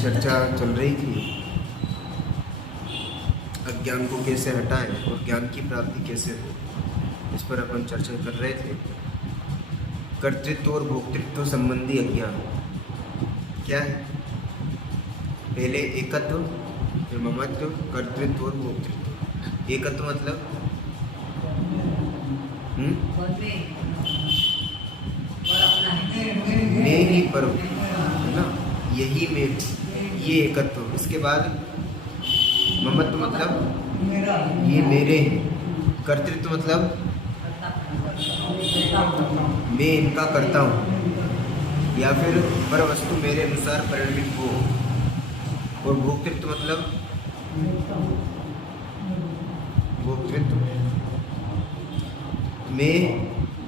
चर्चा चल रही थी अज्ञान को कैसे हटाएं और ज्ञान की प्राप्ति कैसे हो, इस पर अपन चर्चा कर रहे थे। कर्तृत्व और भोक्तृत्व संबंधी अज्ञान क्या है? पहले एकत्व, फिर ममत्व, कर्तृत्व और भोक्तृत्व। एकत्व मतलब मैं ही पर है ना, यही मैं, ये एकत्व। इसके बाद ममत्व मतलब ये मेरे हैं। कर्तृत्व मतलब मैं इनका करता हूँ या फिर पर वस्तु मेरे अनुसार परिणमित हो। और भोक्तृत्व मतलब भोक्तृत्व मैं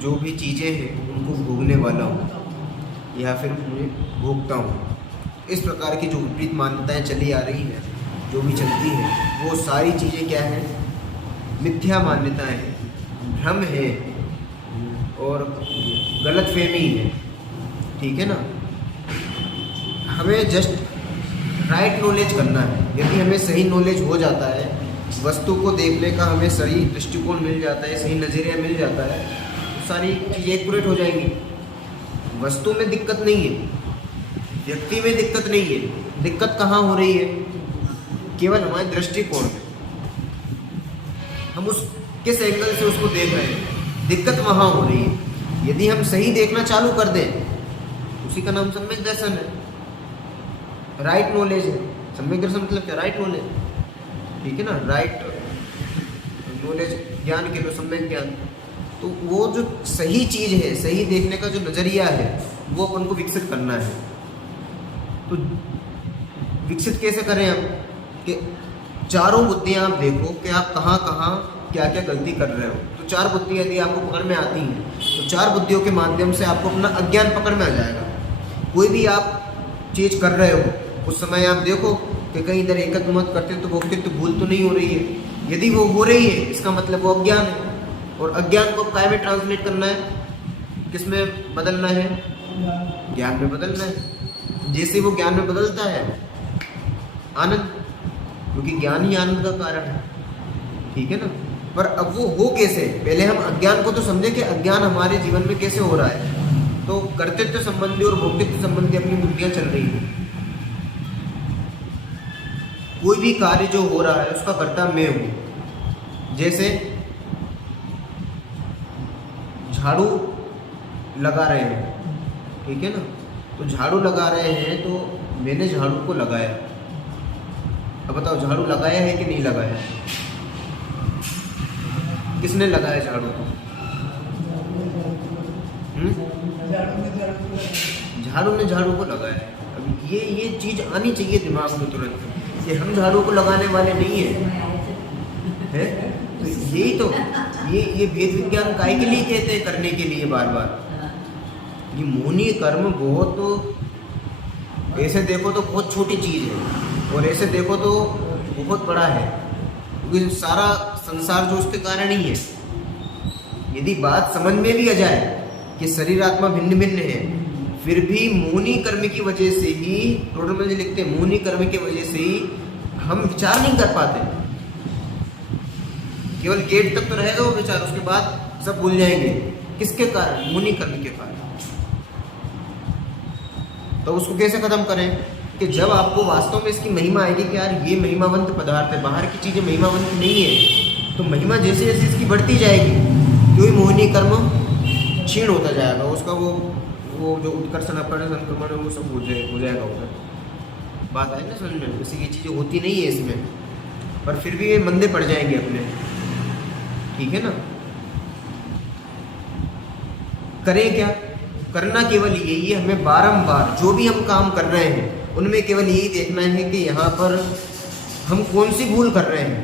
जो भी चीज़ें हैं उनको भोगने वाला हूँ या फिर उन्हें भोगता हूँ। इस प्रकार की जो विपरीत मान्यताएं चली आ रही हैं, जो भी चलती हैं, वो सारी चीज़ें क्या हैं? मिथ्या मान्यताएं हैं, भ्रम है और गलतफहमी है। ठीक है ना? हमें जस्ट राइट नॉलेज करना है। यदि हमें सही नॉलेज हो जाता है, वस्तु को देखने का हमें सही दृष्टिकोण मिल जाता है, सही नज़रिया मिल जाता है, तो सारी चीज़ें एक्यूरेट हो जाएंगी। वस्तु में दिक्कत नहीं है, व्यक्ति में दिक्कत नहीं है। दिक्कत कहाँ हो रही है? केवल हमारे दृष्टिकोण में, हम उस किस एंगल से उसको देख रहे हैं, दिक्कत वहाँ हो रही है। यदि हम सही देखना चालू कर दें, उसी का नाम सम्यक दर्शन है, राइट नॉलेज है। सम्यक दर्शन मतलब क्या? Right knowledge. ठीक है ना? राइट नॉलेज ज्ञान के लो सम्यक ज्ञान। तो वो जो सही चीज़ है, सही देखने का जो नज़रिया है, वो अपन को विकसित करना है। तो विकसित कैसे करें हम? कि चारों बुद्धियाँ आप देखो कि आप कहाँ कहाँ क्या क्या गलती कर रहे हो। तो चार बुद्धियाँ यदि आपको पकड़ में आती हैं, तो चार बुद्धियों के माध्यम से आपको अपना अज्ञान पकड़ में आ जाएगा। कोई भी आप चीज़ कर रहे हो, उस समय आप देखो कि कहीं इधर एकत्व मत करते तो भोक्तृत्व भूल तो नहीं हो रही है। यदि वो हो रही है, इसका मतलब वो अज्ञान है। और अज्ञान को काय में ट्रांसलेट करना है? किस में बदलना है? ज्ञान में बदलना है। जैसे वो ज्ञान में बदलता है, आनंद, क्योंकि ज्ञान ही आनंद का कारण है। ठीक है ना? पर अब वो हो कैसे? पहले हम अज्ञान को तो समझे कि अज्ञान हमारे जीवन में कैसे हो रहा है। तो कर्तृत्व संबंधी और भोक्तृत्व संबंधी अपनी बुद्धियां चल रही हैं। कोई भी कार्य जो हो रहा है उसका कर्ता मैं हूं। जैसे झाड़ू लगा रहे हैं, ठीक है ना? तो झाड़ू लगा रहे हैं तो मैंने झाड़ू को लगाया। अब बताओ, झाड़ू लगाया है कि नहीं लगाया? किसने लगाया झाड़ू को? झाड़ू ने झाड़ू को लगाया। अब ये चीज आनी चाहिए दिमाग में तुरंत कि हम झाड़ू को लगाने वाले नहीं है। तो यही तो ये वेद विज्ञान काय के लिए कहते हैं? करने के लिए बार बार। ये मोहनीय कर्म बहुत, तो ऐसे देखो तो बहुत छोटी चीज है और ऐसे देखो तो बहुत बड़ा है, क्योंकि सारा संसार जो उसके कारण ही है। यदि बात समझ में भी आ जाए कि शरीर आत्मा भिन्न भिन्न है, फिर भी मोहनी कर्म की वजह से ही, टोटल में लिखते हैं, मोहनी कर्म की वजह से ही हम विचार नहीं कर पाते। केवल गेट तक तो रहेगा वो विचार, उसके बाद सब भूल जाएंगे। किसके कारण? मोहनी कर्म के कारण। तो उसको कैसे खत्म करें? कि जब आपको वास्तव में इसकी महिमा आएगी कि यार ये महिमावंत पदार्थ है, बाहर की चीजें महिमावंत नहीं है, तो महिमा जैसे जैसे इसकी बढ़ती जाएगी, जो ही मोहिनी कर्म क्षीण होता जाएगा, उसका वो जो उत्कर्षण अपकर्षण संक्रमण है वो सब हो जाएगा उधर। बात आई ना समझ में? वैसे ये चीज़ें होती नहीं है इसमें, पर फिर भी ये मंदे पड़ जाएंगे अपने। ठीक है ना? करें क्या? करना केवल यही है, हमें बारंबार जो भी हम काम कर रहे हैं उनमें केवल यही देखना है कि यहाँ पर हम कौन सी भूल कर रहे हैं।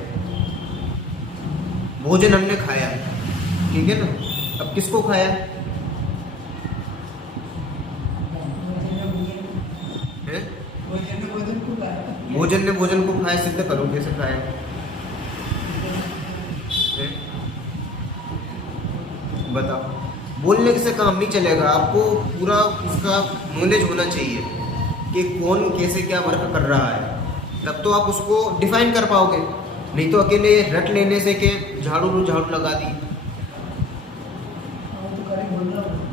भोजन हमने खाया, ठीक है ना? अब किसको खाया? भोजन ने भोजन को खाया, सिद्ध करो कैसे खाया है? बताओ। बोलने से काम नहीं चलेगा, आपको पूरा उसका नॉलेज होना चाहिए कि कौन कैसे क्या वर्क कर रहा है, तब तो आप उसको डिफाइन कर पाओगे। नहीं तो अकेले रट लेने से के झाड़ू लगा दी।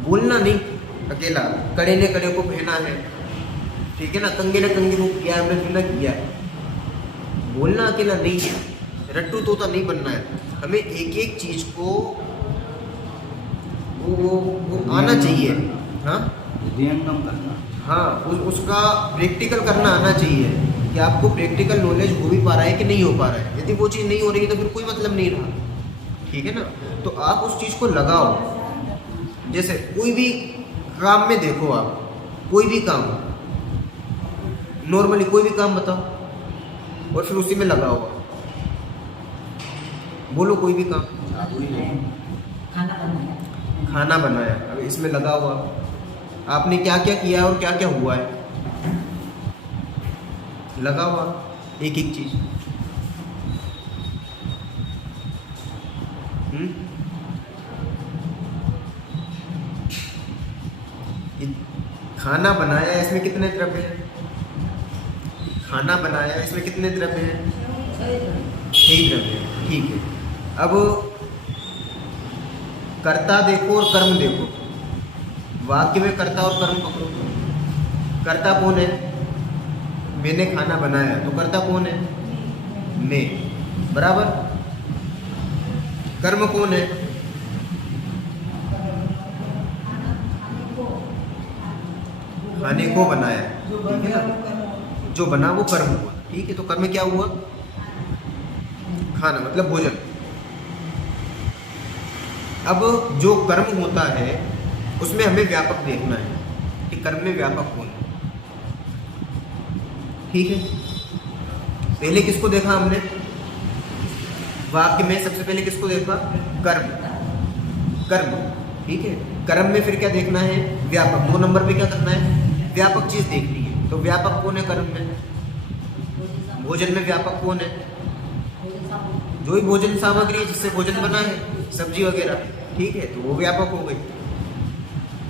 बोलना नहीं अकेला, कड़े ने कड़े को पहना है, ठीक है ना, कंगे ने कंगे को किया है, हमने किया है। बोलना अकेला नहीं है, रट्टू तोता नहीं बनना है। हमें एक एक चीज को वो आना चाहिए। हाँ, हृदयंगम करना। हाँ, उसका प्रैक्टिकल करना आना चाहिए कि आपको प्रैक्टिकल नॉलेज हो भी पा रहा है कि नहीं हो पा रहा है। यदि वो चीज़ नहीं हो रही है तो फिर कोई मतलब नहीं रहा, ठीक है ना। तो आप उस चीज़ को लगाओ। जैसे कोई भी काम में देखो, आप कोई भी काम, नॉर्मली कोई भी काम बताओ और फिर उसी में लगाओ। बोलो कोई भी काम। खाना बनाया, अब इसमें लगा हुआ आपने क्या क्या किया और क्या क्या हुआ है, लगा हुआ एक एक चीज। खाना बनाया, इसमें कितने द्रव्य हैं? खाना बनाया, इसमें कितने द्रव्य हैं? 6 द्रव्य, ठीक है। अब कर्ता देखो और कर्म देखो। वाक्य में कर्ता और कर्म पकड़ो। कर्ता कौन है? मैंने खाना बनाया, तो कर्ता कौन है? मैं, बराबर। कर्म कौन है? खाने को बनाया, ठीक है ना, जो बना वो कर्म हुआ, ठीक है। तो कर्म क्या हुआ? खाना, मतलब भोजन। अब जो कर्म होता है उसमें हमें व्यापक देखना है कि कर्म में व्यापक कौन है, ठीक है। पहले किसको देखा हमने? वाक्य में सबसे पहले किसको देखा? कर्म, कर्म, ठीक है। कर्म में फिर क्या देखना है? व्यापक। 2 नंबर पे क्या करना है? व्यापक चीज देखनी है। तो व्यापक कौन है कर्म में? भोजन में व्यापक कौन है? जो ही भोजन सामग्री है जिससे भोजन बना है, सब्जी वगैरह, ठीक है, तो वो व्यापक हो गई।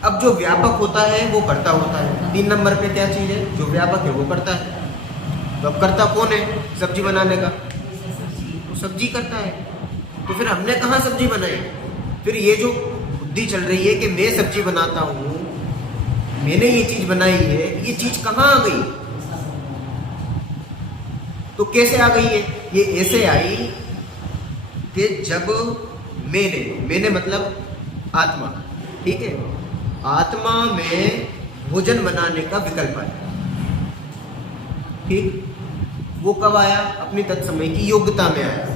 अब जो व्यापक होता है वो कर्ता होता है। 3 नंबर पे क्या चीज है? जो व्यापक है वो कर्ता है। तो अब कर्ता कौन है सब्जी बनाने का? तो सब्जी करता है। तो फिर हमने कहाँ सब्जी बनाई? फिर ये जो बुद्धि चल रही है कि मैं सब्जी बनाता हूँ, मैंने ये चीज बनाई है, ये चीज कहाँ आ गई? तो कैसे आ गई है? ये ऐसे आई कि जब मैंने मतलब आत्मा, ठीक है, आत्मा में भोजन बनाने का विकल्प आया, ठीक। वो कब आया? अपनी तत्समय की योग्यता में आया।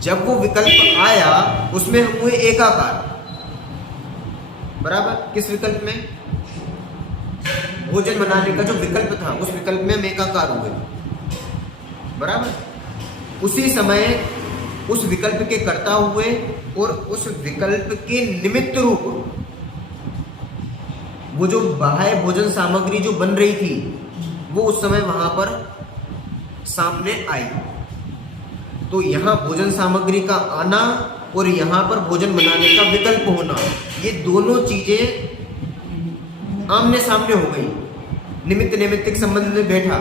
जब वो विकल्प आया उसमें हम हुए एकाकार, बराबर। किस विकल्प में? भोजन बनाने का जो विकल्प था उस विकल्प में हम एकाकार हुए, बराबर। उसी समय उस विकल्प के कर्ता हुए और उस विकल्प के निमित्त रूप वो जो बाह्य भोजन सामग्री जो बन रही थी वो उस समय वहां पर सामने आई। तो यहां भोजन सामग्री का आना और यहां पर भोजन बनाने का विकल्प होना, ये दोनों चीजें आमने सामने हो गई। निमित्त नैमित्तिक संबंध में बैठा,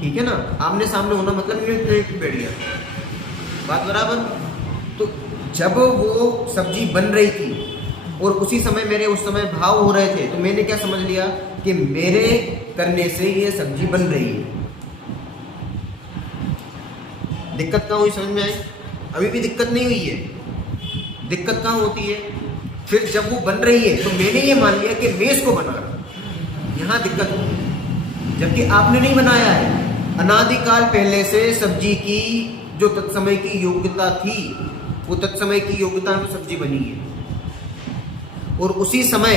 ठीक है ना। आमने सामने होना मतलब निमित्त नैमित्तिक बैठ गया, बात बराबर। तो जब वो सब्जी बन रही थी और उसी समय मेरे उस समय भाव हो रहे थे, तो मैंने क्या समझ लिया कि मेरे करने से ये सब्जी बन रही है। दिक्कत कहाँ हुई? समझ में आई? अभी भी दिक्कत नहीं हुई है। दिक्कत कहाँ होती है? फिर जब वो बन रही है तो मैंने ये मान लिया कि मैं इसको बना रहा हूं, यहां दिक्कत होगी। जबकि आपने नहीं बनाया है। अनादिकाल पहले से सब्जी की जो तत्समय की योग्यता थी, वो तत्समय की योग्यता में सब्जी बनी है। और उसी समय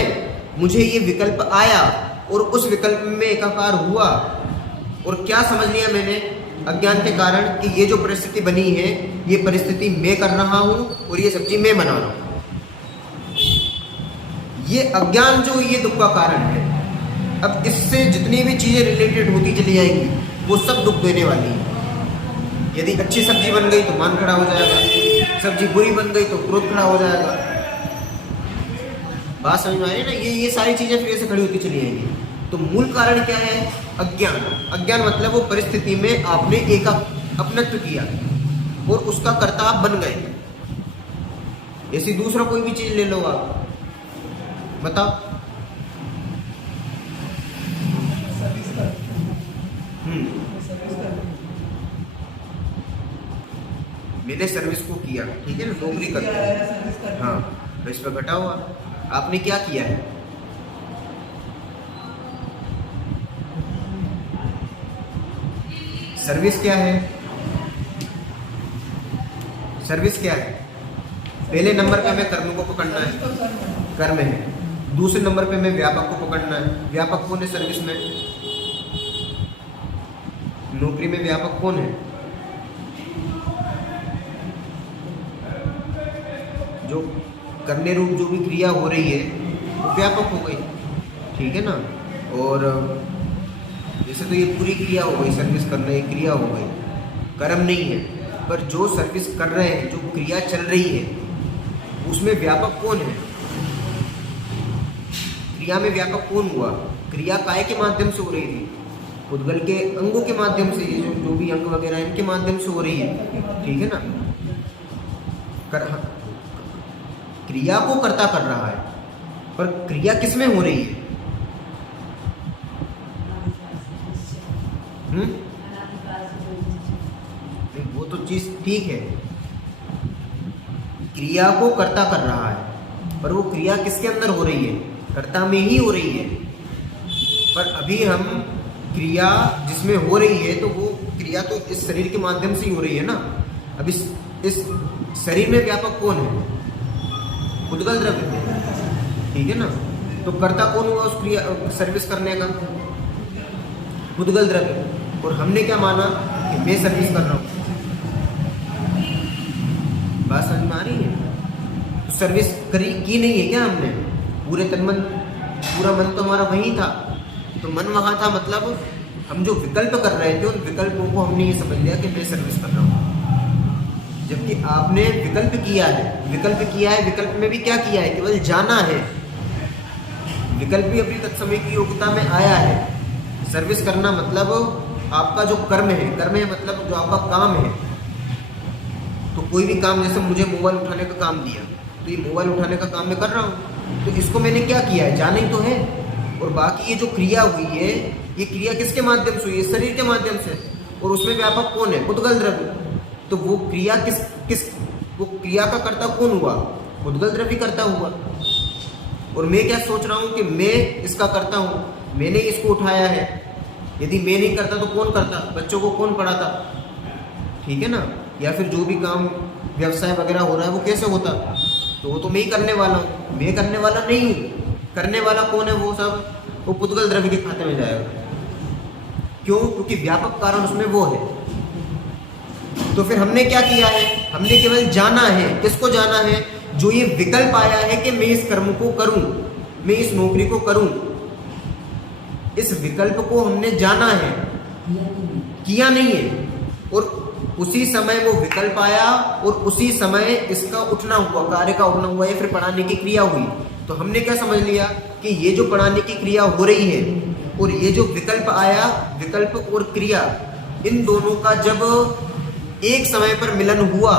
मुझे ये विकल्प आया और उस विकल्प में एकाकार हुआ। और क्या समझ लिया मैंने अज्ञान के कारण कि ये जो परिस्थिति बनी है ये परिस्थिति मैं कर रहा हूं और ये सब्जी मैं बना रहा हूं। ये अज्ञान जो ये दुख का कारण है। अब इससे जितनी भी चीजें रिलेटेड होती चली जाएंगी, वो सब दुख देने वाली है। यदि अच्छी सब्जी बन गई तो मान खड़ा हो जाएगा, सब्जी बुरी बन गई तो क्रोध खड़ा हो जाएगा। बात समझ में आ रही है ना? ये सारी चीजें फिर से खड़ी होती चली जाएंगी। तो मूल कारण क्या है? अज्ञान। अज्ञान मतलब वो परिस्थिति में आपने एक अपनत्व किया और उसका कर्ता आप बन गए। ऐसी दूसरा कोई भी चीज ले लो आप, बताओ। मैंने सर्विस को किया, ठीक है ना, नौकरी करता है, हाँ, तो इस पर घटा हुआ। आपने क्या किया है? सर्विस क्या है? सर्विस क्या है? पहले नंबर पे हमें कर्म को पकड़ना है, कर्म है। दूसरे नंबर पे हमें व्यापक को पकड़ना है। व्यापक कौन है सर्विस में? नौकरी में व्यापक कौन है? जो करने रूप जो भी क्रिया हो रही है वो व्यापक हो गई, ठीक है ना। और जैसे तो ये पूरी क्रिया हो गई, सर्विस करना एक क्रिया हो गई, कर्म नहीं है। पर जो सर्विस कर रहे हैं, जो क्रिया चल रही है, उसमें व्यापक कौन है? क्रिया में व्यापक कौन हुआ? क्रिया काय के माध्यम से हो रही थी? उद्गल के अंगों के माध्यम से, ये जो भी अंग वगैरह इनके माध्यम से हो रही है, ठीक है ना। क्रिया को कर्ता कर रहा है, पर क्रिया किस में हो रही है? वो तो चीज ठीक है, क्रिया को कर्ता कर रहा है, पर वो क्रिया किसके अंदर हो रही है? कर्ता में ही हो रही है। पर अभी हम क्रिया जिसमें हो रही है, तो वो क्रिया तो इस शरीर के माध्यम से ही हो रही है ना। अब इस शरीर में व्यापक कौन है? उद्गल द्रव्य, ठीक है ना। तो कर्ता कौन हुआ उस क्रिया सर्विस करने का? उद्गल द्रव्य। और हमने क्या माना कि मैं सर्विस कर रहा हूँ। बात समझ में आ रही है? तो सर्विस की नहीं है क्या हमने? पूरा मन तो हमारा वही था। तो मन वहाँ था, मतलब हम जो विकल्प कर रहे थे उन विकल्पों को हमने ये समझ लिया कि मैं सर्विस कर रहा हूँ। जबकि आपने विकल्प किया है, विकल्प में भी क्या किया है? केवल जाना है। विकल्प भी अपनी तत्समय की योग्यता में आया है। सर्विस करना मतलब आपका जो कर्म है मतलब जो आपका काम है। तो कोई भी काम, जैसे मुझे मोबाइल उठाने का काम दिया, तो ये मोबाइल उठाने का काम मैं कर रहा हूँ, तो इसको मैंने क्या किया है? जाना ही तो है। और बाकी ये जो क्रिया हुई है, ये क्रिया किसके माध्यम से हुई है? शरीर के माध्यम से। और उसमें व्यापक कौन है? उद्गल द्रव्य। तो वो क्रिया वो क्रिया का कर्ता कौन हुआ? उद्गल द्रव्य कर्ता हुआ। और मैं क्या सोच रहा हूँ कि मैं इसका कर्ता हूँ, मैंने इसको उठाया है। यदि मैं नहीं करता तो कौन करता? बच्चों को कौन पढ़ाता? ठीक है ना। या फिर जो भी काम व्यवसाय वगैरह हो रहा है वो कैसे होता? तो वो तो मैं ही करने वाला हूँ। मैं करने वाला नहीं हूँ। करने वाला कौन है? वो सब वो उद्गल द्रव्य के खाते में जाएगा। क्यों? क्योंकि व्यापक कारण उसमें वो है। तो फिर हमने क्या किया है? हमने केवल जाना है। किसको जाना है? जो ये विकल्प आया है कि मैं इस कर्म को करूं, मैं इस नौकरी को करूं, इस विकल्प को हमने जाना है, किया नहीं है। और उसी समय वो विकल्प आया और उसी समय इसका उठना हुआ, कार्य का उठना हुआ, या फिर पढ़ाने की क्रिया हुई। तो हमने क्या समझ लिया कि ये जो पढ़ाने की क्रिया हो रही है और ये जो विकल्प आया, विकल्प और क्रिया, इन दोनों का जब एक समय पर मिलन हुआ,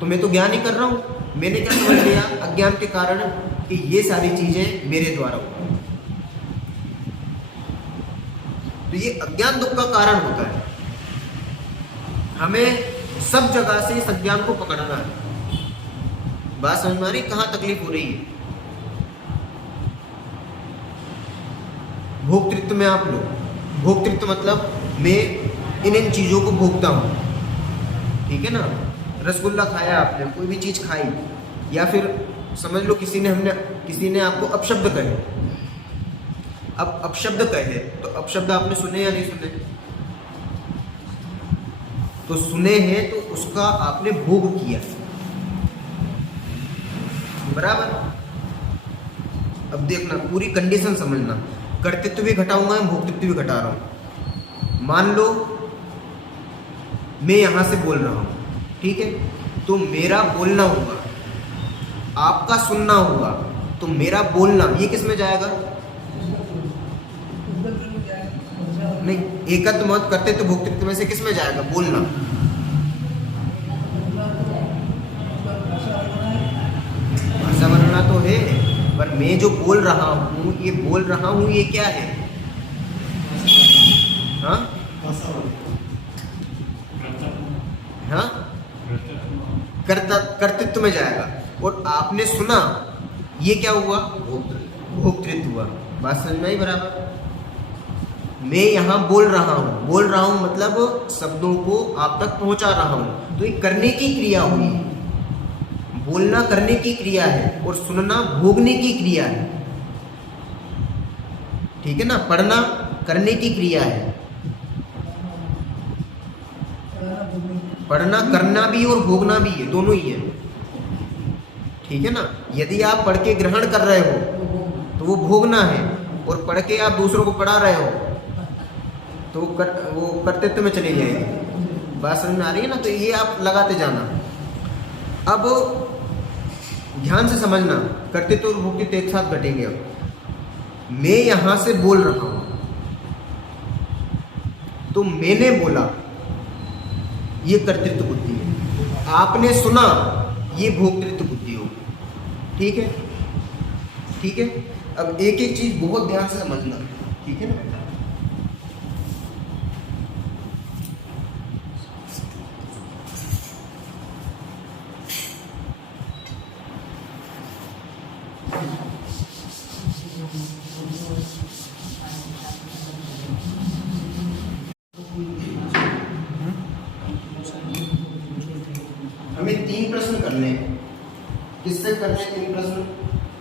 तो मैं तो ज्ञान ही कर रहा हूं। मैंने क्या समझ लिया अज्ञान के कारण कि ये सारी चीजें मेरे द्वारा हुई। तो ये अज्ञान दुख का कारण होता है। हमें सब जगह से इस अज्ञान को पकड़ना है। बात समझ में आ रही? कहां तकलीफ हो रही है? भोक्तृत्व में आप लोग, भोक्तृत्व मतलब मैं इन चीजों को भोगता हूं, ठीक है ना। रसगुल्ला खाया आपने, कोई भी चीज खाई, या फिर समझ लो किसी ने आपको अपशब्द कहे। अब अपशब्द कहे तो अपशब्द आपने सुने या नहीं सुने? तो सुने हैं तो उसका आपने भोग किया, बराबर। अब देखना, पूरी कंडीशन समझना। कर्तृत्व भी घटाऊंगा, मैं भोक्तृत्व भी घटा रहा हूं। मान लो मैं यहां से बोल रहा हूं, ठीक है, तो मेरा बोलना होगा, आपका सुनना होगा, तो मेरा बोलना ये किस में जाएगा? नहीं, एकत्व मत करते तो भोक्तृत्व में से किस में जाएगा? बोलना। भाषा बनना तो है, पर मैं जो बोल रहा हूँ, ये बोल रहा हूँ, ये क्या है? हाँ हाँ, कर्तृत्व में जाएगा। और आपने सुना, ये क्या हुआ? भोक्तृत्व हुआ। बात समझ में आई बराबर? मैं यहाँ बोल रहा हूँ मतलब शब्दों को आप तक पहुंचा रहा हूँ, तो ये करने की क्रिया हुई। बोलना करने की क्रिया है और सुनना भोगने की क्रिया है, ठीक है ना? पढ़ना करने की क्रिया है, पढ़ना करना भी और भोगना भी है, दोनों ही है, ठीक है ना? यदि आप पढ़ के ग्रहण कर रहे हो तो वो भोगना है, और पढ़ के आप दूसरों को पढ़ा रहे हो तो वो कर्तृत्व में चली जाएगी। बात समझ में आ रही है ना? तो ये आप लगाते जाना। अब ध्यान से समझना, कर्तृत्व और भोक्तृत्व एक साथ घटेंगे। अब मैं यहां से बोल रहा हूं, तो मैंने बोला, ये कर्तृत्व बुद्धि है। आपने सुना, ये भोक्तृत्व बुद्धि हो, ठीक है? ठीक है। अब एक एक चीज बहुत ध्यान से समझना, ठीक है ना? हमें 3 प्रश्न करने हैं। किससे करने हैं 3 प्रश्न?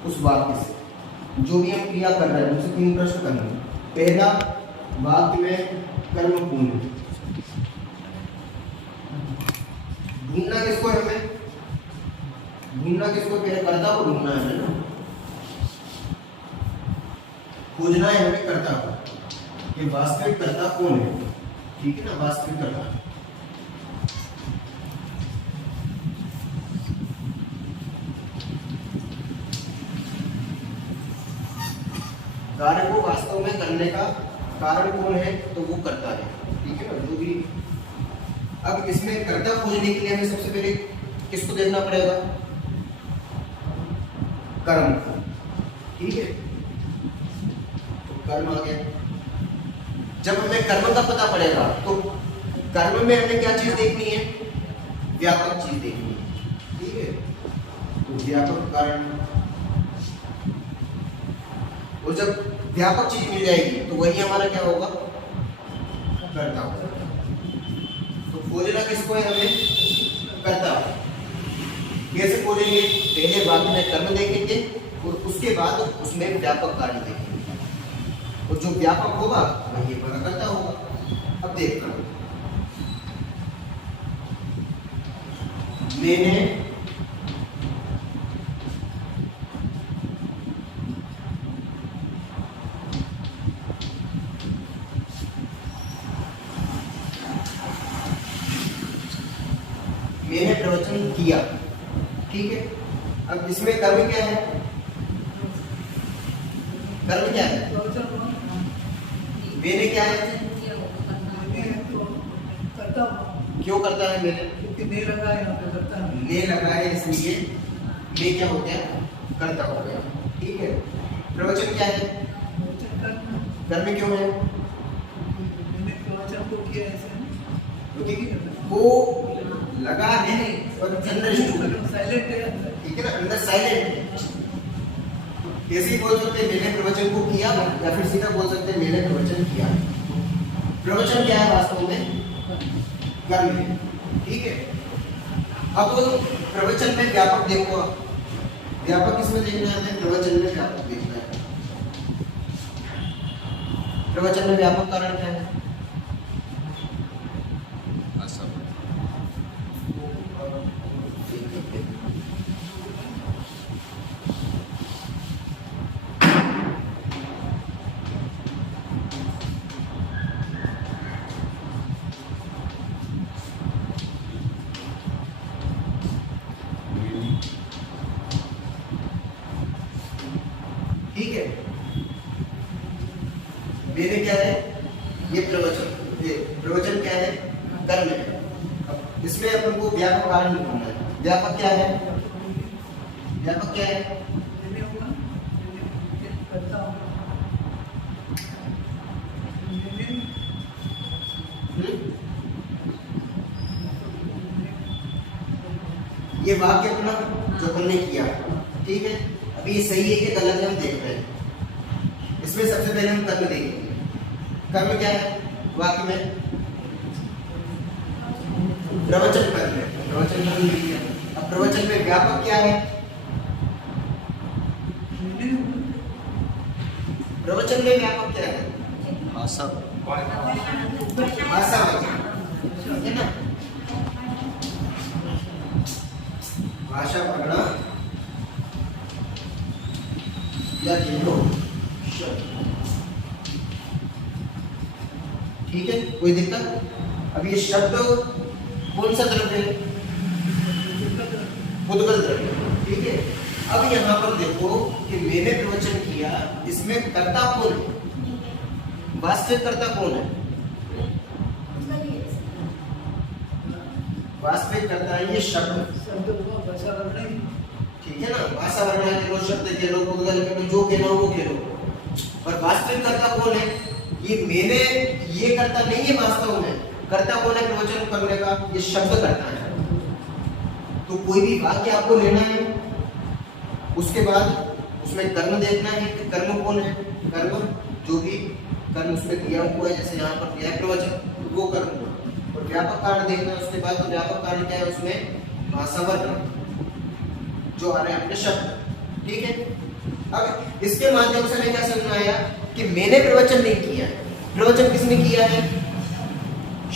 उस वाक्य से, जो भी हम क्रिया कर रहे हैं उनसे 3 प्रश्न करने हैं। पहला, वाक्य में कर्मपूर्ण ढूंढना किसको है? हमें ढूंढना किसको? पहले कर्ता को ढूंढना है ना, खोजना है हमें कर्ता को, ये वास्तविक कर्ता कौन है, ठीक है ना? वास्तविक कर्ता कार्य को वास्तव में करने का कारण कौन है, तो वो करता है, ठीक है ना? जो भी। अब इसमें कर्ता खोजने के लिए हमें सबसे पहले किसको देखना पड़ेगा? कर्म, ठीक है? तो कर्म आ गया। जब हमें कर्म का पता पड़ेगा तो कर्म में हमें क्या चीज देखनी है? व्यापक चीज देखनी है, ठीक है? तो व्यापक कारण, और जब व्यापक चीज मिल जाएगी तो वही हमारा क्या होगा? कर्ता होगा। तो खोजना किसको है? हमें कर्ता। कैसे खोजेंगे? पहले वाक्य में कर्म देखेंगे और उसके बाद उसमें व्यापक कार्य देखेंगे, और जो व्यापक होगा वही हमारा कर्ता होगा। अब देखना, मैंने प्रवचन किया, ठीक है? अब इसमें कर्म क्या है? कर्म क्या है? मैंने क्या है? क्यों करता है मैंने? ने लगा है, इसलिए मैं क्या हो गया? कर्ता हो गया, ठीक है? प्रवचन क्या है? कर्म क्यों है? प्रवचन को किया ऐसे, वो लगा है और अंदर साइलेंट है, ठीक है ना? अंदर साइलेंट। कैसे ही बोल सकते हैं मैंने प्रवचन को किया, या फिर सीधा बोल सकते हैं मैंने प्रवचन किया। प्रवचन क्या है? वास्तव में कर्म है, ठीक है? अब प्रवचन में व्यापक देखो, व्यापक किसमें देखना है? प्रवचन में व्यापक देखना है। प्रवचन में व्यापक कारण क्या है? है, मेने क्या है, ये प्रवचन, ये प्रवचन क्या है, कर्म है। अब इसमें अपन को व्यापक कारण ढूंढना है। व्यापक क्या है, व्यापक क्या है, ये वाक्य अपना जो हमने किया, ठीक है। अभी ये सही है कि गलत है हम देख रहे हैं। इसमें सबसे पहले हम कर्म देखेंगे। कर्म क्या है वाक्य में, प्रवचन कर्म है, प्रवचन कर्म लिख दिया। अब प्रवचन में व्यापक क्या है, प्रवचन में व्यापक क्या है, भाषा, भाषा है ना, भाषा पढ़ना या लिखो, ठीक है, कोई दिक्कत। अब ये शब्द कौन सा द्रव्य है, उद्गल द्रव्य, ठीक है। अब यहाँ पर देखो कि मैंने प्रवचन किया, इसमें कर्ता कौन है, वास्तविक कर्ता कौन है, वास्तविक कर्ता है ये शब्द, ठीक है ना। भाषा वर्णन के लो, शब्द के लो, उद्गल के लो, जो कहना हो वो कह लो, पर वास्तविक कर्ता कौन है, ये मैंने, ये कर्ता नहीं है वास्तव में। कर्ता कौन है प्रवचन करने का, ये शब्द करता है। तो कोई भी वाक्य आपको लेना है, उसके बाद उसमें कर्म देखना है कि कर्म कौन है, कर्म जो भी कर्म उसमें दिया हुआ है, जैसे यहाँ पर दिया है प्रवचन, तो वो कर्म हुआ। और व्यापक कारण देखना है, उसके बाद तो व्यापक कारण क्या है, उसमें भाषा वर्णन जो आ रहे हैं अपने शब्द, ठीक है। अब इसके माध्यम से हमें क्या समझ आया कि मैंने प्रवचन नहीं किया है, प्रवचन किसने किया है,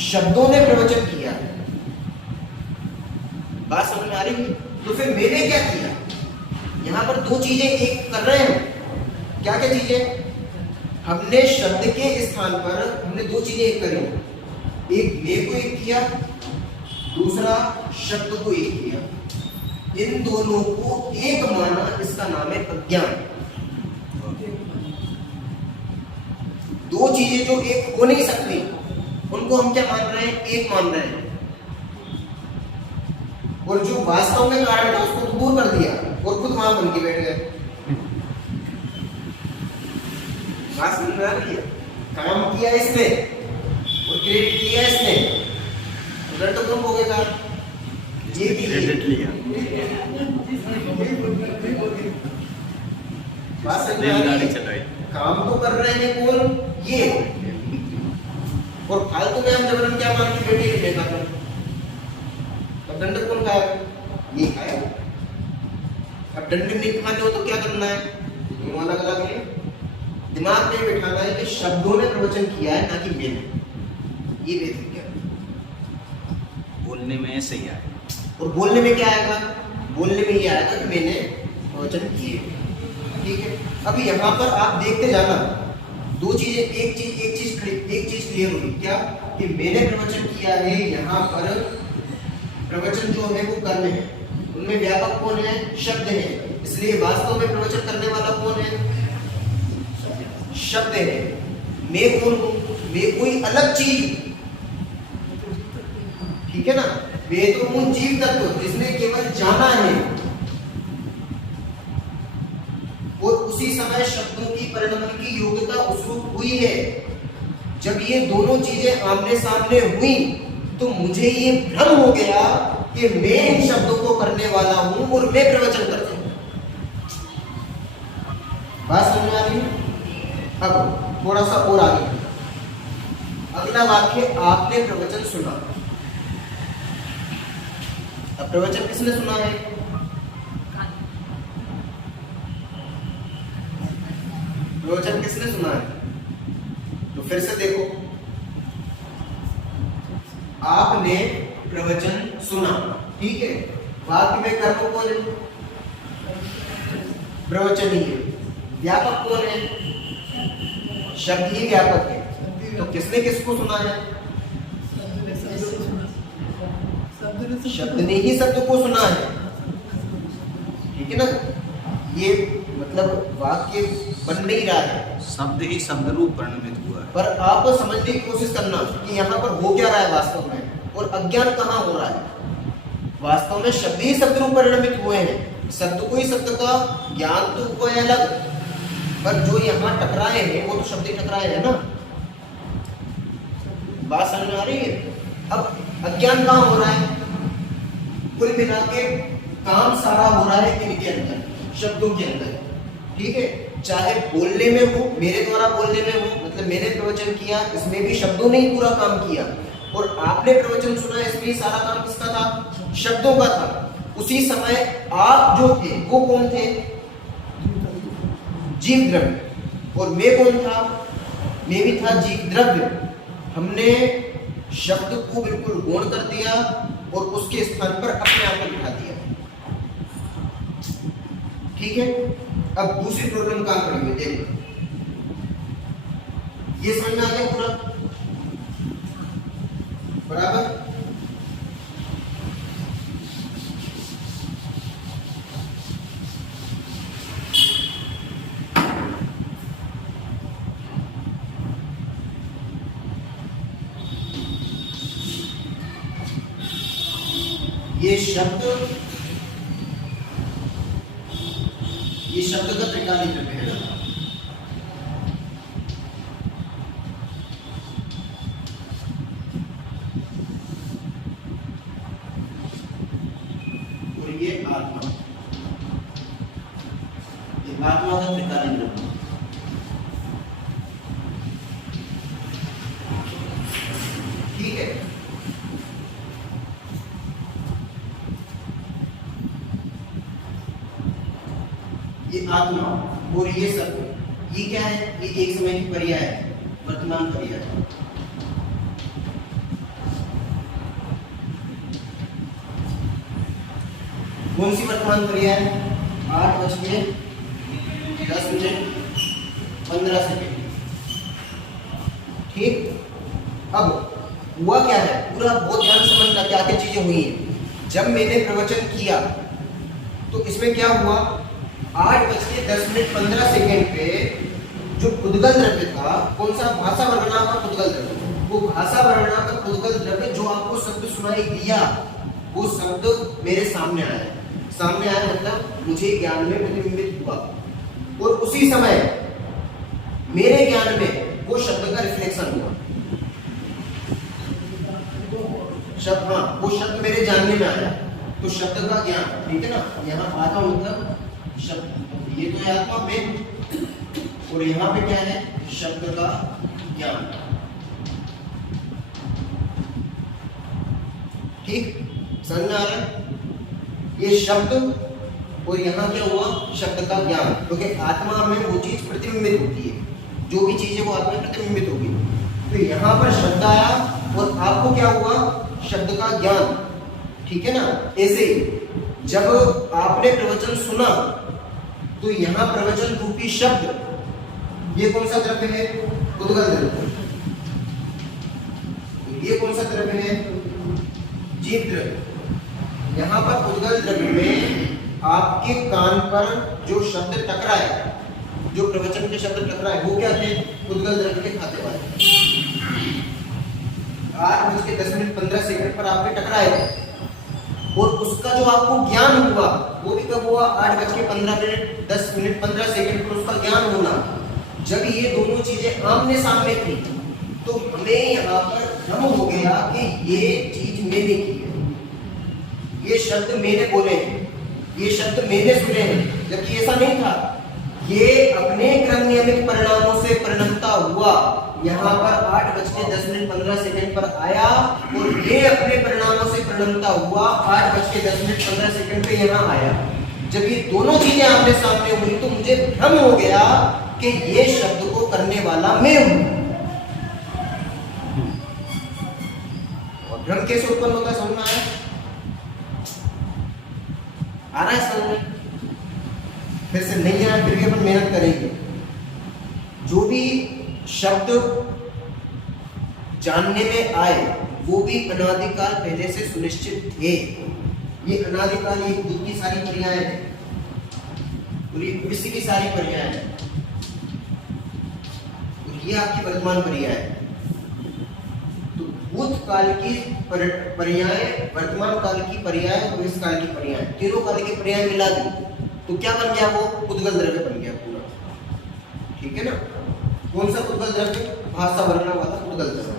शब्दों ने प्रवचन किया है। बात समझ में आ रही है। तो फिर मैंने क्या किया, यहां पर दो चीजें एक कर रहे हैं, क्या क्या चीजें, हमने शब्द के स्थान पर हमने दो चीजें एक करी, एक मैं को एक किया, दूसरा शब्द को एक किया। इन दोनों को एक माना, इसका नाम है प्रज्ञान। दो चीजें जो एक हो नहीं सकती, उनको हम क्या मान रहे हैं, एक मान रहे हैं। और जो वास्तव में कारण था उसको दूर कर दिया और खुद वहां बन के बैठ गए। बात समझ में आ रही है। काम किया इसने और क्रेडिट किया इसने, उधर तो कम हो गया, ये क्रेडिट लिया। बात समझ में आ रही है। काम तो कर रहे हैं कौन, ये, और फालतू में हम जबरन क्या मान के बैठे हैं, बेकार। अब दंड कौन खाया, ये खाया। अब दंड नहीं खाते हो तो क्या करना है, दोनों अलग अलग है। दिमाग में बिठाना है कि शब्दों ने प्रवचन किया है, ना कि मैंने। ये बेसिक क्या बोलने में ऐसे ही आए, और बोलने में क्या आएगा, बोलने में ये आएगा कि मैंने प्रवचन किए, ठीक है। अब यहाँ पर आप देखते जाना, दो चीजें, एक चीज क्लियर होगी, क्या, कि मैंने प्रवचन किया है। यहाँ पर प्रवचन जो है वो कर्म है, उनमें व्यापक कौन है, शब्द है। इसलिए वास्तव में प्रवचन करने वाला कौन है, शब्द है। मैं कौन हूं, मैं कोई अलग चीज, ठीक है ना। मैं तो हूं जीव तत्व जिसने केवल जाना है, और उसी समय शब्दों की परिणमन की योग्यता उसरूप हुई है। जब ये दोनों चीजें आमने सामने हुई तो मुझे ये भ्रम हो गया कि मैं इन शब्दों को करने वाला हूं और मैं प्रवचन करता हूं। बात समझ में आ रही है। अब थोड़ा सा और आगे, अगला वाक्य, आपने प्रवचन सुना। अब प्रवचन किसने सुना है, प्रवचन किसने सुना है, तो फिर से देखो, आपने प्रवचन सुना, ठीक है। वाक्य में कर्म कौन है, प्रवचन ही है। व्यापक कौन है, शब्द ही व्यापक है। तो किसने किसको सुना है, शब्द ने ही शब्द को सुना है, ठीक है ना। ये मतलब वाक्य बन नहीं रहा है, शब्द ही शब्द रूप परिणमित हुआ है। पर आप समझने की कोशिश करना कि यहाँ पर हो क्या रहा है वास्तव में, और अज्ञान कहाँ हो रहा है। वास्तव में शब्द ही शब्द रूप परिणमित हुए हैं, शब्द को ही शब्द का ज्ञान तो हुआ है अलग, पर जो यहाँ टकराए हैं वो तो शब्द ही टकराए हैं ना। बात समझ में आ रही है। अब अज्ञान कहाँ हो रहा है, कुल मिला के काम सारा हो रहा है इनके अंदर, शब्दों के अंदर, ठीक है। चाहे बोलने में हो, मेरे द्वारा बोलने में हो, मतलब मैंने प्रवचन किया, इसमें भी शब्दों ने ही पूरा काम किया, और आपने प्रवचन सुना, इसमें सारा काम किसका था, शब्दों का था। उसी समय आप जो थे वो कौन थे, जीव द्रव्य, और मैं कौन था, मैं भी था जीव द्रव्य। हमने शब्द को बिल्कुल गौण कर दिया और उसके स्थान पर अपने आप को बिठा दिया, ठीक है। अब दूसरी प्रॉब्लम काम करेंगे, देखो ये समझ में आ गया पूरा, बराबर। ये शब्द का त्रिकाली द्रव्य है ना, और ये आत्मा का त्रिकाली द्रव्य। ठीक है, ये आत्मा और ये सब, ये क्या है, ये एक समय की पर्याय है, वर्तमान पर्याय। कौन सी वर्तमान पर्याय, 8:10:15। ठीक। अब हुआ क्या है, पूरा बहुत ध्यान से समझना क्या क्या चीजें हुई हैं। जब मैंने प्रवचन किया तो इसमें क्या हुआ, 8:10:15 पे जो पुद्गल द्रव्य था, कौन सा, भाषा वर्णना का पुद्गल द्रव्य, वो भाषा वर्णना का पुद्गल द्रव्य जो आपको शब्द सुनाई दिया, वो शब्द मेरे सामने आया। सामने आया मतलब मुझे ज्ञान में प्रतिबिंबित हुआ, और उसी समय मेरे ज्ञान में वो शब्द का रिफ्लेक्शन हुआ। शब्द, हाँ, वो शब्द मेरे जानने में आया, तो शब्द का ज्ञान, ठीक है ना। यहाँ आत्मा मतलब शब्द, ये तो है आत्मा में, और यहाँ पे क्या है, शब्द का ज्ञान। ठीक, समझ में आ रहा है। ये शब्द और यहाँ क्या हुआ, शब्द का ज्ञान, क्योंकि आत्मा में वो चीज प्रतिबिंबित होती है, जो भी चीज है वो आत्मा में प्रतिबिंबित होगी। तो यहाँ पर शब्द आया और आपको क्या हुआ, शब्द का ज्ञान, ठीक है ना। ऐसे ही जब आपने प्रवचन सुना तो यहाँ प्रवचन रूपी शब्द, ये कौन सा द्रव्य है, पुद्गल द्रव्य। ये कौन सा द्रव्य है, जीव द्रव्य। यहाँ पर पुद्गल द्रव्य में आपके कान पर जो शब्द टकराए, जो प्रवचन के शब्द टकराए, वो क्या थे, पुद्गल द्रव्य के खाते वाले। 8:10:15 पर आपके टकराए, और उसका जो आपको ज्ञान हुआ वो भी कब हुआ, 8:10:15 पर उसका ज्ञान होना। जब ये दोनों चीजें आमने सामने थी तो हमें यहाँ पर भ्रम हो गया कि ये चीज मैंने की है, ये शब्द मैंने बोले हैं, ये शब्द मैंने सुने हैं, जबकि ऐसा नहीं था। ये अपने क्रम नियमित परिणामों से परिणमता हुआ, यहाँ पर 8:10:15 पर आया, और ये अपने परिणामों से परिणमता हुआ 8:10:15 पे यहाँ आया। जब ये दोनों चीजें आमने सामने हुई तो मुझे भ्रम हो गया कि ये शब्द को करने वाला मैं हूं। और भ्रम कैसे उत्पन्न होता है, समझ में आया, आ रहा है समझ में। फिर से नहीं आया, फिर भी अपन मेहनत करेंगे। जो भी शब्द जानने में आए वो भी अनादिकाल पहले से सुनिश्चित थे। ये अनादिकाल, ये भूत की सारी क्रियाएं हैं, और ये भविष्य की सारी क्रियाएं हैं। ये आपकी वर्तमान पर्याय है। तो भूतकाल की पर्याय, वर्तमान काल की पर्याय और भविष्यकाल की पर्याय, तीनों काल की पर्याय मिला दी तो क्या बन गया? वो उद्गल द्रव्य बन गया पूरा। ठीक है ना? कौन सा उद्गल द्रव्य? भाषा वर्णन वाला उद्गल द्रव्य।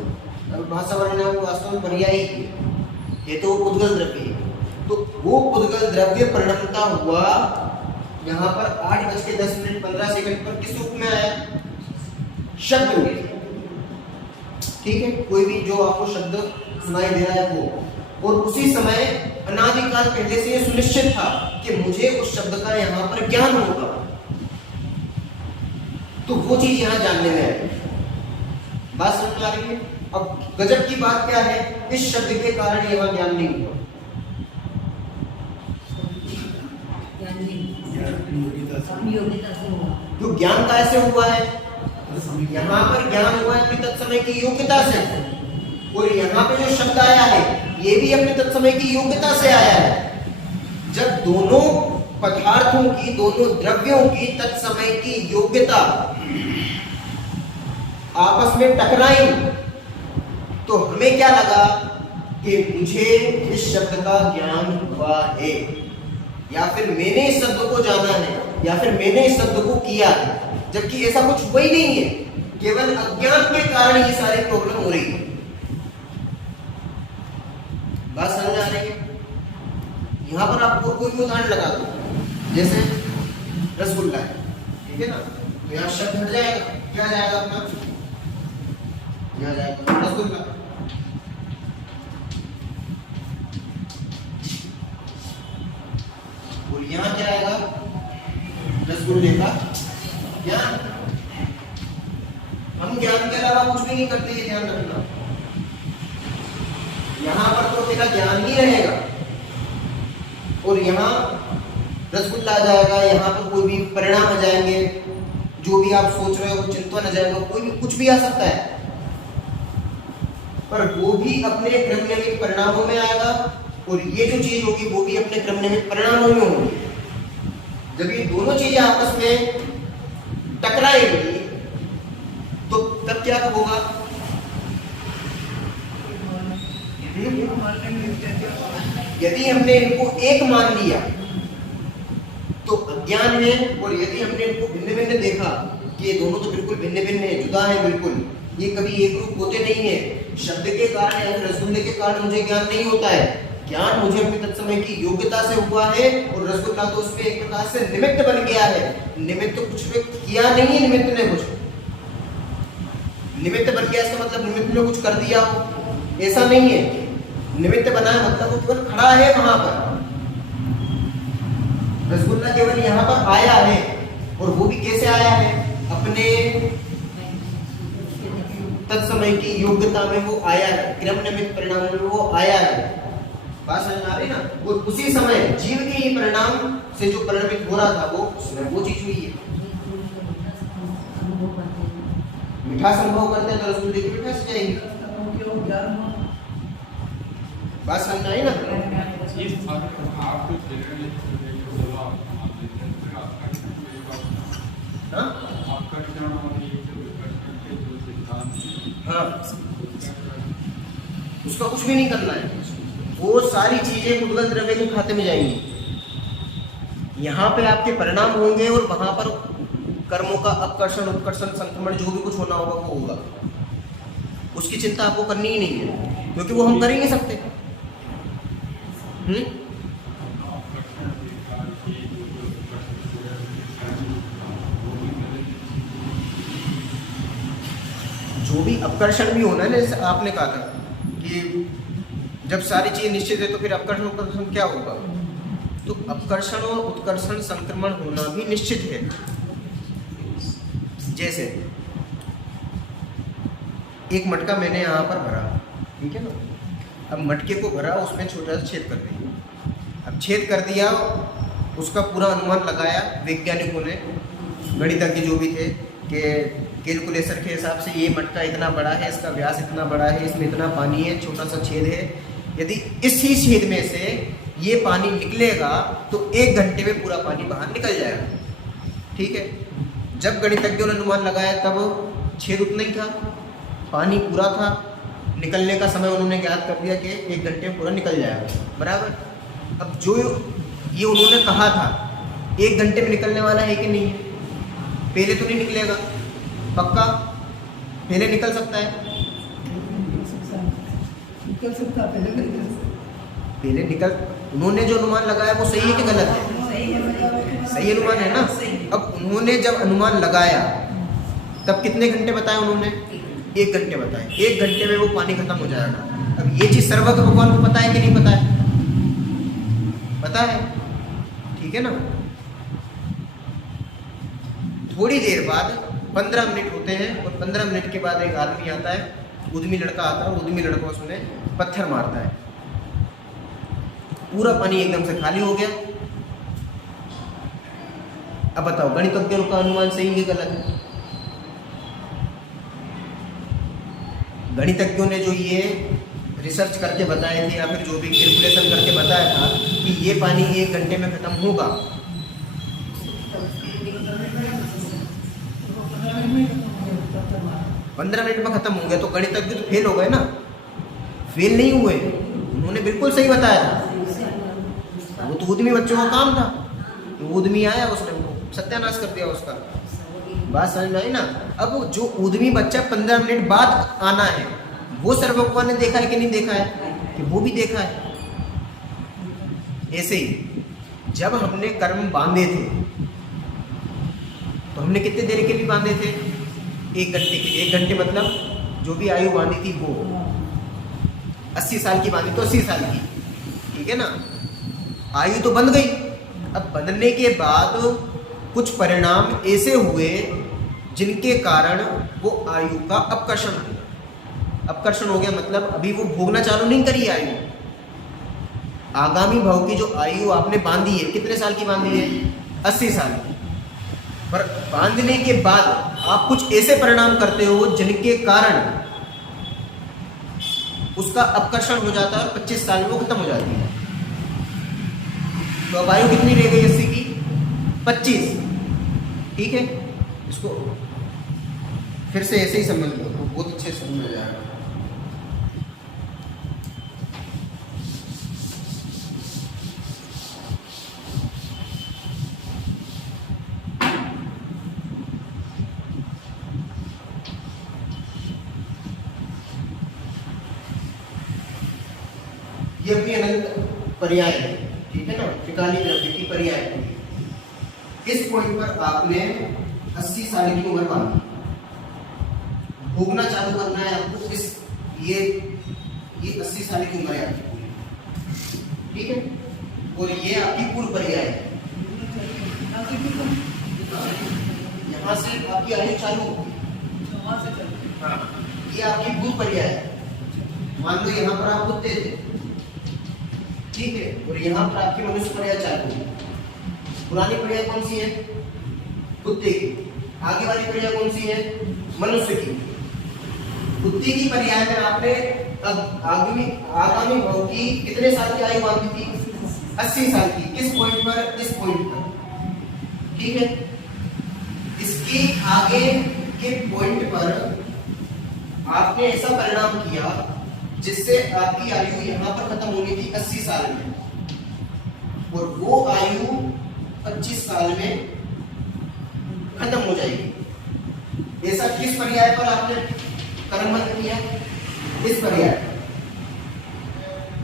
अब भाषा वर्णन वास्तव में पर्याय ही है, ये तो उद्गल द्रव्य है। तो वो उद्गल द्रव्य परिणमता हुआ यहाँ पर 8:10:15 पर किस रूप में आया? शब्द रूप में। ठीक है, कोई भी जो आपको शब्द सुनाई दे रहा है वो, और उसी समय अनादिकाल पहले से ये सुनिश्चित था कि मुझे उस शब्द का यहाँ पर ज्ञान होगा, तो वो चीज यहाँ जानने में आई। बात समझ आ रही है? अब गजब की बात क्या है, इस शब्द के कारण यहाँ ज्ञान नहीं हुआ। तो ज्ञान कैसे हुआ है? यहाँ पर ज्ञान हुआ है अपनी तत्समय की योग्यता से, और यहाँ पे जो शब्द आया है ये भी अपने तत्समय की योग्यता से आया है। जब दोनों पदार्थों की, दोनों द्रव्यों की तत्समय की योग्यता आपस में टकराई तो हमें क्या लगा कि मुझे इस शब्द का ज्ञान हुआ है, या फिर मैंने इस शब्द को जाना है, या फिर मैंने इस शब्द को किया है, जबकि ऐसा कुछ हुआ ही नहीं है। केवल अज्ञान के कारण ये सारी प्रॉब्लम हो रही है। बात समझ आ रही है? यहां पर आपको कोई भी उदाहरण लगा दो, जैसे रसगुल्ला है, ठीक है ना? तो यहाँ शब्द हट जाएगा, क्या जाएगा अपना? यहाँ जाएगा रसगुल्ला। और यहाँ क्या आएगा? रसगुल्ले का ज्ञान। हम ज्ञान के अलावा कुछ भी नहीं करते, ये ध्यान रखना। यहाँ पर तो तेरा ज्ञान ही रहेगा, और यहाँ रसगुल्ला आ जाएगा, यहाँ पर कोई भी परिणाम आ जाएंगे, जो भी आप सोच रहे हो वो चिंतन आ जाएगा, कोई भी कुछ भी आ सकता है, पर वो भी अपने क्रम नियमित परिणामों में आएगा, और ये जो चीज होगी वो भी अपने क्रम नियमित परिणामों में होगी। जब ये दोनों चीजें आपस में टकराएंगी तो तब क्या होगा? यदि हमने इनको एक मान लिया तो अज्ञान है, और यदि हमने इनको भिन्न भिन्न देखा कि ये दोनों तो बिल्कुल भिन्न भिन्न है, जुदा है बिल्कुल, ये कभी एक रूप होते नहीं है। शब्द के कारण या रसगुल्ले के कारण मुझे ज्ञान नहीं होता है, ज्ञान मुझे अपनी तत्समय की योग्यता से हुआ है, और रसगुल्ला तो उसमें एक प्रकार से निमित्त बन गया है। निमित्त कुछ भी किया नहीं है, निमित्त ने कुछ निमित्त बन गया, इसका मतलब निमित्त ने कुछ कर दिया हो, ऐसा नहीं है। निमित्त बनाया मतलब वो केवल खड़ा है वहां पर। रसगुल्ला केवल यहाँ पर आया है, और वो भी कैसे आया है? अपने तत्समय की योग्यता में वो आया है, क्रम निमित्त परिणाम में वो आया है। बात समझ आ रही ना? वो उसी समय जीव के ही परिणाम से जो परिणमित हो रहा था वो चीज हुई है। मिठास अनुभव करते हैं तो रसगुल्ले की मिठास जाएगी। बात समझ आई ना? हाँ, उसका कुछ भी नहीं करना है, वो सारी चीजें उद्गल द्रव्य के खाते में जाएंगी। यहाँ पे आपके परिणाम होंगे, और वहां पर कर्मों का अपकर्षण, उत्कर्षण, संक्रमण जो भी कुछ होना होगा वो होगा। उसकी चिंता आपको करनी ही नहीं है, क्योंकि वो हम कर ही नहीं सकते। जो भी अपकर्षण भी होना है ना, जैसे आपने कहा था कि जब सारी चीज निश्चित है तो फिर अपकर्षण उत्कर्षण क्या होगा? तो अपकर्षण और उत्कर्षण संक्रमण होना भी निश्चित है। जैसे एक मटका मैंने यहाँ पर भरा, ठीक है ना? अब मटके को भरा, उसमें छोटा सा छेद कर दिया। अब छेद कर दिया, उसका पूरा अनुमान लगाया वैज्ञानिकों ने, गणितज्ञ जो भी थे, कि कैलकुलेशन के हिसाब से ये मटका इतना बड़ा है, इसका व्यास इतना बड़ा है, इसमें इतना पानी है, छोटा सा छेद है, यदि इसी छेद में से ये पानी निकलेगा तो 1 घंटे में पूरा पानी बाहर निकल जाएगा। ठीक है, जब गणितज्ञों ने अनुमान लगाया तब छेद उतना ही था, पानी पूरा था, निकलने का समय उन्होंने ज्ञात कर दिया कि 1 घंटे में पूरा निकल जाएगा, बराबर। अब जो ये उन्होंने कहा था 1 घंटे में निकलने वाला है कि नहीं है, पहले तो नहीं निकलेगा, पक्का पहले निकल सकता है, पहले निकल, उन्होंने जो अनुमान लगाया वो सही है कि गलत है? सही अनुमान है ना। अब उन्होंने जब अनुमान लगाया तब कितने घंटे बताए उन्होंने? 1 घंटे बताए। 1 घंटे में वो पानी खत्म हो जाएगा। अब ये चीज सर्वज्ञ भगवान को पता है कि नहीं पता है? पता है, ठीक है ना। थोड़ी देर बाद 15 मिनट होते हैं और 15 मिनट के बाद एक आदमी आता है, उद्यमी लड़का आता है, उद्यमी लड़का उसमें पत्थर मारता है, पूरा पानी एकदम से खाली हो गया। अब बताओ गणितज्ञों का अनुमान सही है गलत है? गणितज्ञों ने जो ये रिसर्च करके बताए थे या फिर जो भी कैलकुलेशन करके बताया था कि ये पानी 1 घंटे में खत्म होगा, 15 मिनट में खत्म हो गया, तो गणितज्ञ तो फेल हो गए ना? फेल नहीं हुए, उन्होंने बिल्कुल सही बताया था। वो तो उद्यमी बच्चों का काम था, तो उद्यमी आया उसने सत्यानाश कर दिया उसका। बात समझ में आई ना। अब जो उद्यमी बच्चा 15 मिनट बाद आना है वो सर्वज्ञ भगवान ने देखा है कि नहीं देखा है? कि वो भी देखा है। ऐसे ही जब हमने कर्म बांधे थे तो हमने कितने देर के लिए बांधे थे? 1 घंटे के। 1 घंटे मतलब जो भी आयु बांधी थी वो 80 साल की बांधी तो 80 साल की, ठीक है ना। आयु तो बंध गई। अब बंधने के बाद कुछ परिणाम ऐसे हुए जिनके कारण वो आयु का अपकर्षण हो गया। अपकर्षण हो गया मतलब अभी वो भोगना चालू नहीं करी आयु। आगामी भाव की जो आयु आपने बांधी है, कितने साल की बांधी है? 80 साल की। पर बांधने के बाद आप कुछ ऐसे परिणाम करते हो जिनके कारण उसका अपकर्षण हो जाता है और 25 साल में वो खत्म हो जाती है। तो अब आयु कितनी रह गई 80 की? 25, ठीक है। इसको फिर से ऐसे ही समझ लो, बहुत अच्छे से समझ में जाएगा। ये अपनी अनंत पर्याय है, ठीक है ना, त्रिकाली द्रव्य की पर्याय। इस पॉइंट पर आपने 80 साल की उम्र बांधी, भोगना चालू करना है आपको। इस ये 80 साल की उम्र है आपकी, ठीक है। और ये आपकी पूर्व पर्याय है। यहाँ से आपकी आयु चालू होगी, हाँ, ये आपकी पूर्व पर्याय है। मान लो यहाँ पर आप कुत्ते थे, ठीक है, और यहाँ पर आपकी मनुष्य पर्याय चालू है। पुरानी पर्याय कौन सी है? कुत्ते की। आगे वाली पर्याय कौन सी है? मनुष्य की। कुत्ते की पर्याय में आपने अब आगामी भाव की कितने साल की आयु बांधी थी? 80 साल की। किस पॉइंट पर? इस पॉइंट पर, ठीक है। इसके आगे के पॉइंट पर आपने ऐसा परिणाम किया जिससे आपकी आयु यहाँ पर खत्म होनी थी 80 साल में, और वो आयु 25 साल में खत्म हो जाएगी। ऐसा किस पर्याय पर आपने कर्मबंध किया? इस पर्याय।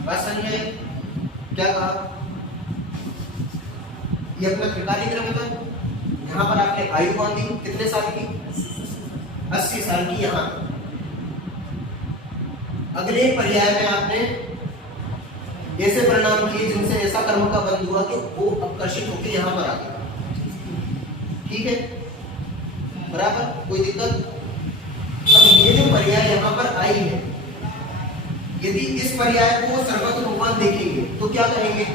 बात समझ में? क्या कहा? ये अपना त्रिकाली द्रव्य था। यहाँ पर आपने आयु बांधी कितने साल की? 80 साल की। यहाँ अगले पर्याय में आपने ऐसे परिणाम किए जिनसे ऐसा कर्म का बंध हुआ कि वो अपकर्षित होकर यहाँ पर आ गया, ठीक है, बराबर, कोई दिक्कत? अब ये जो पर्याय यहाँ पर आई है, यदि इस पर्याय को सर्वज्ञ भगवान देखेंगे तो क्या कहेंगे?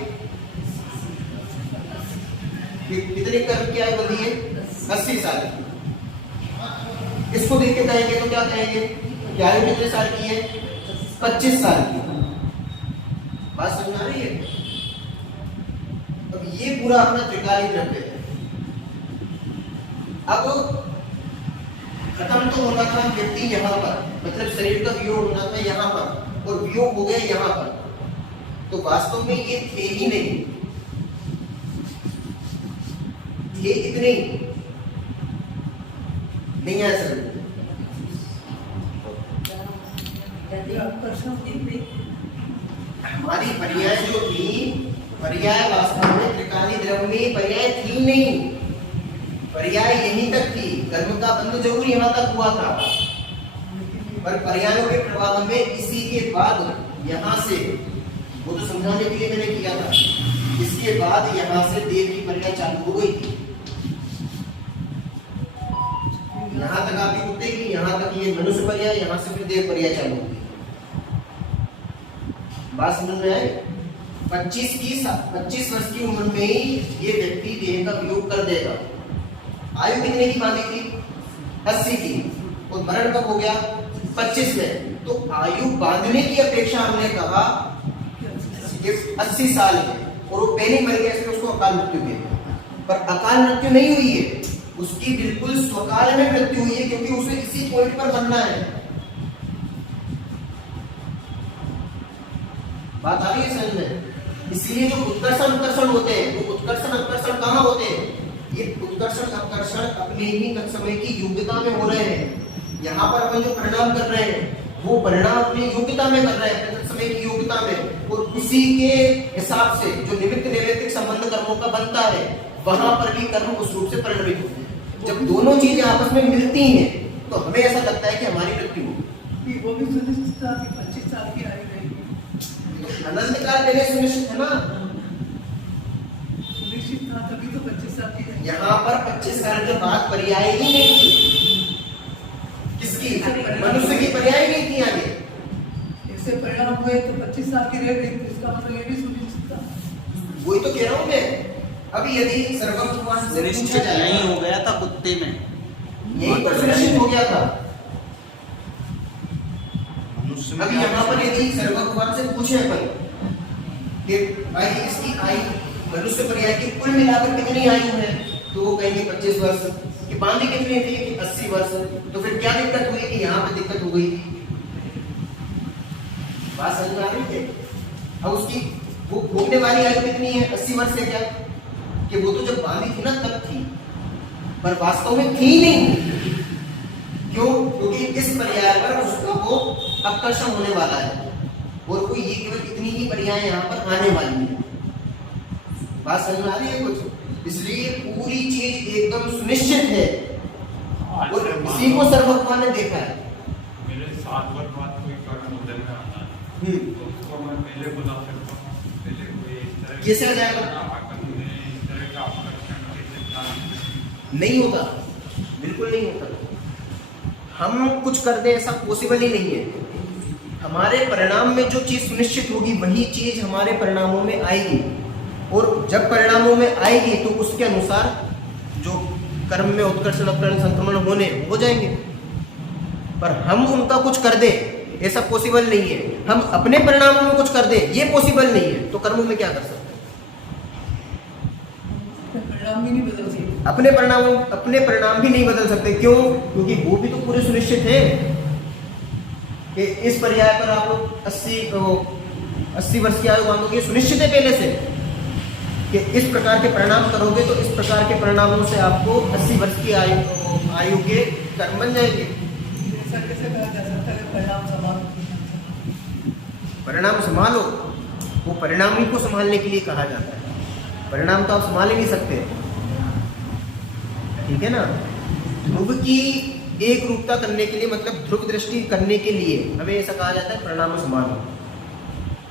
कितने कर्म की आयु बंधी है? 80 साल की। इसको देख के कहेंगे तो क्या कहेंगे? क्या आयु कितने साल की है? 25 साल की। बात समझ में आ रही है? अब ये पूरा अपना त्रिकाली द्रव्य है। अब खत्म तो होना था व्यक्ति यहाँ पर, मतलब शरीर का वियोग होना था यहाँ पर और वियोग हो गया यहाँ पर, तो वास्तव में ये थे ही नहीं, ये इतने नहीं है सर। हमारी पर्याय जो थी, पर्याय वास्तव में त्रिकाली द्रव्य में पर्याय थी नहीं, पर्याय यहीं तक थी, कर्म का बंध जरूर यहाँ तक हुआ था, पर पर्यायों के प्रभाव में इसी के बाद यहाँ से, वो तो समझाने के लिए मैंने किया था, इसके बाद यहाँ से देव की पर्याय चालू हो गई थी। यहाँ तक आपकी कुत्ते की, यहाँ तक ये मनुष्य पर्याय, यहाँ से फिर देव पर्याय चालू होगी। बात समझ में आई? 25 वर्ष की उम्र में ही ये व्यक्ति देह का वियोग कर देगा। आयु कितने की बांधी थी? 80 की, और मरण कब हो गया? 25 में। तो आयु बांधने की अपेक्षा हमने कहा कि 80 साल है, और वो पहले मर गया, इसलिए उसको अकाल मृत्यु हुई। पर अकाल मृत्यु नहीं हुई है, उसकी बिल्कुल स्वकाल में मृत्यु हुई है, क्योंकि उसे इसी पॉइंट पर मरना है। बात आ रही है समझ में? इसलिए जो उत्कर्षण उत्कर्षण होते हैं, वो उत्कर्षण उत्कर्षण कहाँ होते हैं? ये उत्कर्षण आकर्षण अपने ही समय की योग्यता में हो रहे हैं। यहाँ पर अपन जो परिणाम कर रहे हैं, वो परिणाम अपनी योग्यता में कर रहे हैं, अपने समय की योग्यता में, और उसी के हिसाब से जो निमित्त नैमित्तिक संबंध कर्मों का बनता है, वहां पर भी कर्म उस रूप से परिणमित होते हैं। जब दोनों चीजें आपस में मिलती हैं, तो हमें ऐसा लगता है कि हमारी मृत्यु होगी। वो भी सुनिश्चित था कि 25 साल की आयु रहेगी। अनंत काल पहले सुनिश्चित है ना, सुनिश्चित था, तभी तो 25 साल की आयु। यहाँ पर 25 साल के बाद पर्याय ही नहीं थी। किसकी? मनुष्य की पर्याय नहीं थी आगे। ऐसे परिणाम हुए तो 25 साल की रह गई, तो इसका मतलब ये भी सुनिश्चित था। वही तो कह रहा हूँ मैं। अभी यदि सर्वभगवान से निश्चित पूछा जाए, नहीं हो गया था कुत्ते में, यही पर सुनिश्चित हो गया था। मनुष्य में अभी क्या यहाँ पर यदि सर्वभगवान से पूछे अपन कि भाई इसकी आयु मनुष्य पर्याय की कुल मिलाकर कितनी आयु है, तो वो कहेंगे 25 वर्ष। कि बांधी कितनी थी? कि 80 वर्ष। तो फिर क्या दिक्कत हुई? कि यहाँ पे दिक्कत हो गई। बात समझ में आ रही है? अब उसकी वो भोगने वाली आयु कितनी है? 80 वर्ष है क्या? कि वो तो जब बांधी थी ना तब थी, पर वास्तव में थी नहीं। क्यों? क्योंकि इस पर्याय पर उसका वो आकर्षण होने वाला है, और कोई ये केवल इतनी ही पर्याय यहाँ पर आने वाली है। बात समझ में आ रही है कुछ? इसलिए पूरी चीज एकदम सुनिश्चित है, और इसी को सर्वभगवान ने देखा है। मेरे 7 वर्ष बाद कोई कर्म उदय में आता है, तो उसको मैं पहले बुला सकता हूँ। पहले कोई इस तरह कैसे हो जाएगा? इस तरह का आकर्षण नहीं होता, बिल्कुल नहीं होता। हम कुछ कर दें ऐसा पॉसिबल ही नहीं है। हमारे परिणाम में जो चीज सुनिश्चित होगी, वही चीज हमारे परिणामों में आएगी, और जब परिणामों में आएगी तो उसके अनुसार जो कर्म में उत्कर्षण अपकरण संक्रमण होने हो जाएंगे। पर हम उनका कुछ कर दें ऐसा पॉसिबल नहीं है। हम अपने परिणामों में कुछ कर दें ये पॉसिबल नहीं है, तो कर्मों में क्या कर सकते हैं? परिणाम भी नहीं बदल सकते। अपने परिणाम भी नहीं बदल सकते। क्यों? क्योंकि वो भी तो पूरे सुनिश्चित है कि इस पर्याय पर आप 80 वर्ष की आयु बांधोगे, सुनिश्चित है पहले से कि इस प्रकार के परिणाम करोगे तो इस प्रकार के परिणामों से आपको 80 वर्ष की आयु के कर्म बन जाएंगे। ऐसा कैसे कहा जा सकता है परिणाम समान? परिणाम संभालो, वो परिणाम ही को संभालने के लिए कहा जाता है। परिणाम तो आप संभाल ही नहीं सकते, ठीक है ना? ध्रुव की एक रूपता करने के लिए, मतलब ध्रुव दृष्टि करने के लिए हमें ऐसा कहा जाता है परिणाम को संभालो,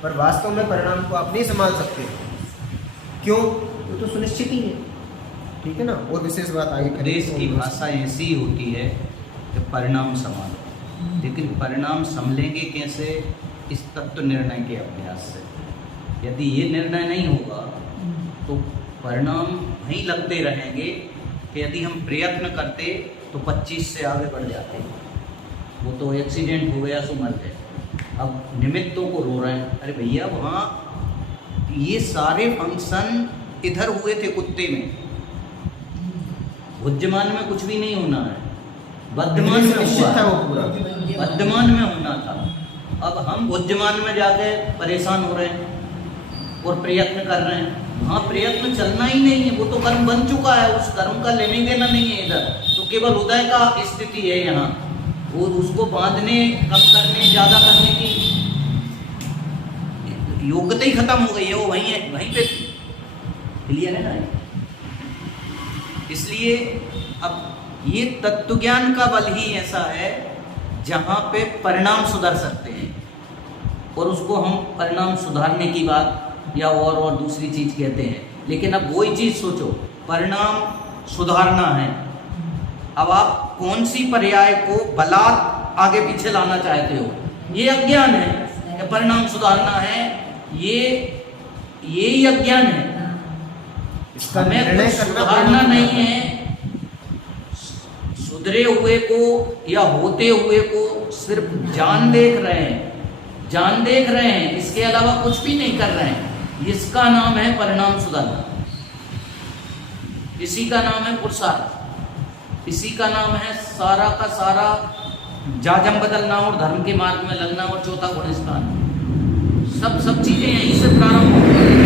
पर वास्तव में परिणाम को आप नहीं संभाल सकते। क्यों? वो तो सुनिश्चित ही है, ठीक है ना? और विशेष बात आगे देश की भाषा ऐसी होती है कि परिणाम संभालो, लेकिन परिणाम संभलेंगे कैसे? इस तत्व निर्णय के अभ्यास से। यदि ये निर्णय नहीं होगा तो परिणाम वहीं लगते रहेंगे कि यदि हम प्रयत्न करते तो 25 से आगे बढ़ जाते। वो तो एक्सीडेंट हो गया सो मर गए, अब निमित्तों को रो रहे हैं। अरे भैया, वहाँ ये सारे फंक्शन इधर हुए थे कुत्ते में, भुज्यमान में कुछ भी नहीं होना है। वर्धमान में निश्चित हुआ था है। वो पूरा। वर्धमान में होना था। अब हम बुद्धिमान में जाके परेशान हो रहे हैं और प्रयत्न कर रहे हैं। हाँ, प्रयत्न चलना ही नहीं है, वो तो कर्म बन चुका है, उस कर्म का लेने देना नहीं है इधर। तो केवल उदय का स्थिति है यहाँ, वो उसको बांधने, कम करने, ज्यादा करने की योग्यता ही खत्म हो गई है। वो वहीं है, वहीं पे क्लियर है ना। इसलिए अब ये तत्व ज्ञान का बल ही ऐसा है जहाँ पे परिणाम सुधर सकते हैं, और उसको हम परिणाम सुधारने की बात या और दूसरी चीज कहते हैं। लेकिन अब वही चीज सोचो, परिणाम सुधारना है, अब आप कौन सी पर्याय को बलात् आगे पीछे लाना चाहते हो? ये अज्ञान है। या परिणाम सुधारना है, ये अज्ञान है। इसका हमें निर्णय कुछ करना सुधारना पड़ेगा। नहीं है। सुधरे हुए को या होते हुए को सिर्फ जान देख रहे हैं, इसके अलावा कुछ भी नहीं कर रहे हैं। इसका नाम है परिणाम सुधारना, इसी का नाम है पुरुषार्थ, इसी का नाम है सारा का सारा जाजम बदलना और धर्म के मार्ग में लगना और चौथा गुणस्थान। सब चीजें यहीं से प्रारंभ होती हैं।